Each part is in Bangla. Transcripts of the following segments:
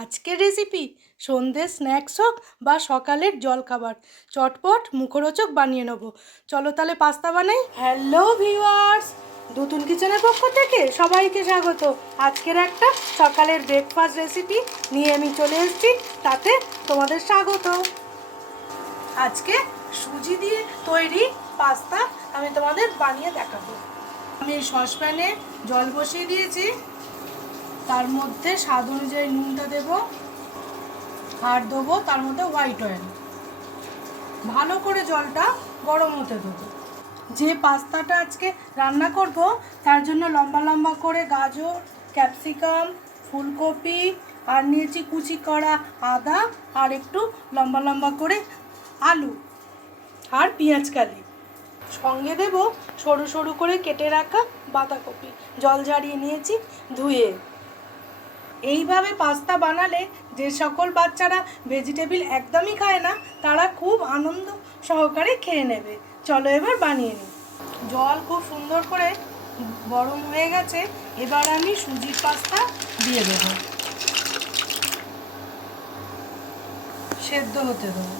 আজকের রেসিপি সন্ধ্যে স্ন্যাক্স হোক বা সকালের জলখাবার, চটপট মুখরোচক বানিয়ে নেব। চলো তাহলে পাস্তা বানাই। হ্যালো ভিউয়ার্স নতুন কিচেনের পক্ষ থেকে সবাইকে স্বাগত। আজকের একটা সকালের ব্রেকফাস্ট রেসিপি নিয়ে আমি চলে এসেছি, তাতে তোমাদের স্বাগত। আজকে সুজি দিয়ে তৈরি পাস্তা আমি তোমাদের বানিয়ে দেখাবো। আমি সসপ্যানে জল বসিয়ে দিয়েছি। তার মধ্যে স্বাদ অনুযায়ী নুনটা দেব, আর দেবো তার মধ্যে হোয়াইট অয়েল ভালো করে জলটা গরম হতে দেবো। যে পাস্তাটা আজকে রান্না করব, তার জন্য লম্বা লম্বা করে গাজর, ক্যাপসিকাম, ফুলকপি, আর নিয়েছি কুচি করা আদা, আর একটু লম্বা লম্বা করে আলু আর পেঁয়াজ কালি। সঙ্গে দেব সরু সরু করে কেটে রাখা বাঁধাকপি। জল ঝারিয়ে নিয়েছি, ধুয়ে এইভাবে পাস্তা বানালে যে সকল বাচ্চারা ভেজিটেবিল একদমই খায় না, তারা খুব আনন্দ সহকারে খেয়ে নেবে। চলো এবার বানিয়ে নিই। জল খুব সুন্দর করে গরম হয়ে গেছে, এবার আমি সুজির পাস্তা দিয়ে দেবো। সেদ্ধ হতে দেবো।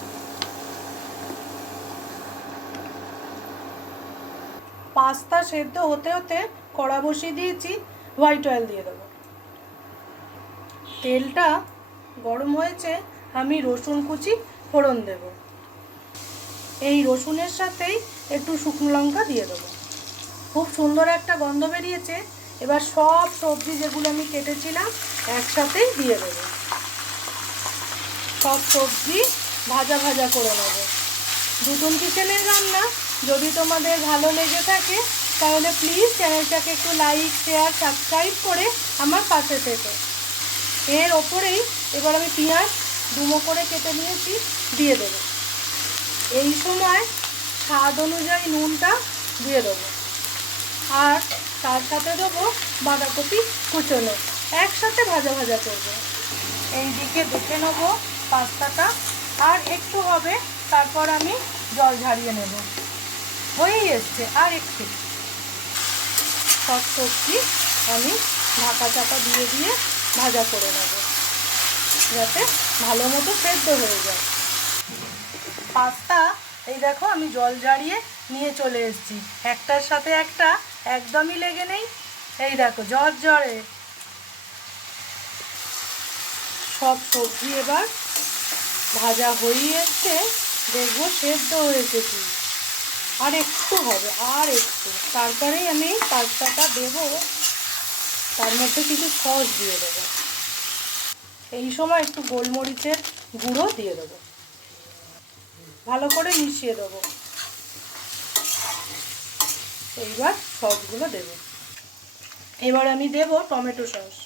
পাস্তা সেদ্ধ হতে হতে কড়া বসিয়ে দিয়েছি হোয়াইট অয়েল দিয়ে দেবো। তেলটা গরম হয়েছে, আমি রসুন কুচি, ফোড়ন দেব। এই রসুনের সাথেই একটু শুকনো লঙ্কা দিয়ে দেবো। খুব সুন্দর একটা গন্ধ বেরিয়েছে। এবার সব সবজি যেগুলো আমি কেটেছিলাম, একসাথেই দিয়ে দেবো। সব সবজি ভাজা ভাজা করে নেব। দুটুন কিচেনের রান্না, যদি তোমাদের ভালো লেগে থাকে, তাহলে প্লিজ চ্যানেলটাকে একটু লাইক শেয়ার সাবস্ক্রাইব করে আমার পাশে থেকে। এর ওপরেই এবার আমি পেঁয়াজ ডুমো করে কেটে নিয়েছি, দিয়ে দেবো। এই সময় স্বাদ অনুযায়ী নুনটা দিয়ে দেবো। আর তার সাথে দেবো বাঁধাকপি কুচোনো। একসাথে ভাজা ভাজা করব। এই দিকে দেখে নেব পাস্তাটা, আর একটু হবে, তারপর আমি জল ঝারিয়ে নেব। হয়েই এসছে আর একটু। সব সবজি আমি ঢাকা চাপা দিয়ে দিয়ে ভাজা করে নেব। যাতে ভালো মতো সেদ্ধ হয়ে যায়। পাস্তা, এই দেখো আমি জল ঝারিয়ে নিয়ে চলে এসেছি। একটার সাথে একটা একদমই লেগে নেই। এই দেখো জ্বর জ্বরে সব সবজি এবার ভাজা হয়ে এসছে। দেখব সেদ্ধ হয়েছে কি। আর একটু হবে, আর একটু। তারপরেই আমি পাস্তাটা দেবো। তার মধ্যে কিছু সস দিয়ে দেবো। এই সময় একটু গোলমরিচের গুঁড়ো দিয়ে দেবো। ভালো করে মিশিয়ে দেবো। এইবার সসগুলো দেব। এবার আমি দেব টমেটো সস।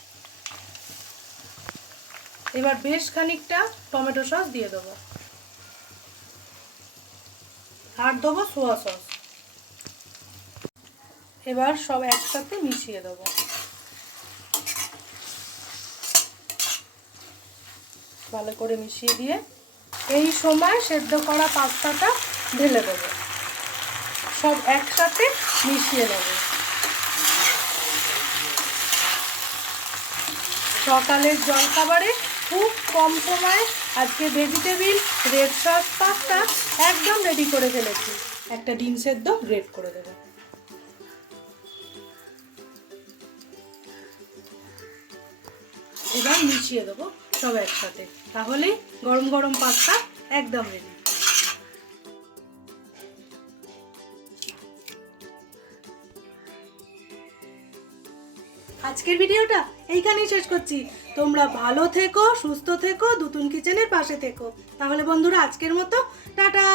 এবার বেশ খানিকটা টমেটো সস দিয়ে দেবো। আর দেবো সোয়া সস। এবার সব একসাথে মিশিয়ে দেবো। ভালো করে মিশিয়ে দিয়ে এই সময় সেদ্ধ করা পাস্তাটা ঢেলে দেবো। সব একসাথে মিশিয়ে নেব। সকালের জলখাবারে খুব কম সময়ে আজকে ভেজিটেবিল রেড সস পাস্তা একদম রেডি করে ফেলেছি। একটা ডিম সেদ্ধ গ্রেট করে দেবো। এবার মিশিয়ে দেবো। সব একসাথে। তাহলেই গরম গরম পাস্তা একদম রেডি আজকের ভিডিওটা এইখানেই শেষ করছি। তোমরা ভালো থেকো, সুস্থ থেকো, দুতুন কিচেনের পাশে থেকো। তাহলে বন্ধুরা, আজকের মতো, টাটা!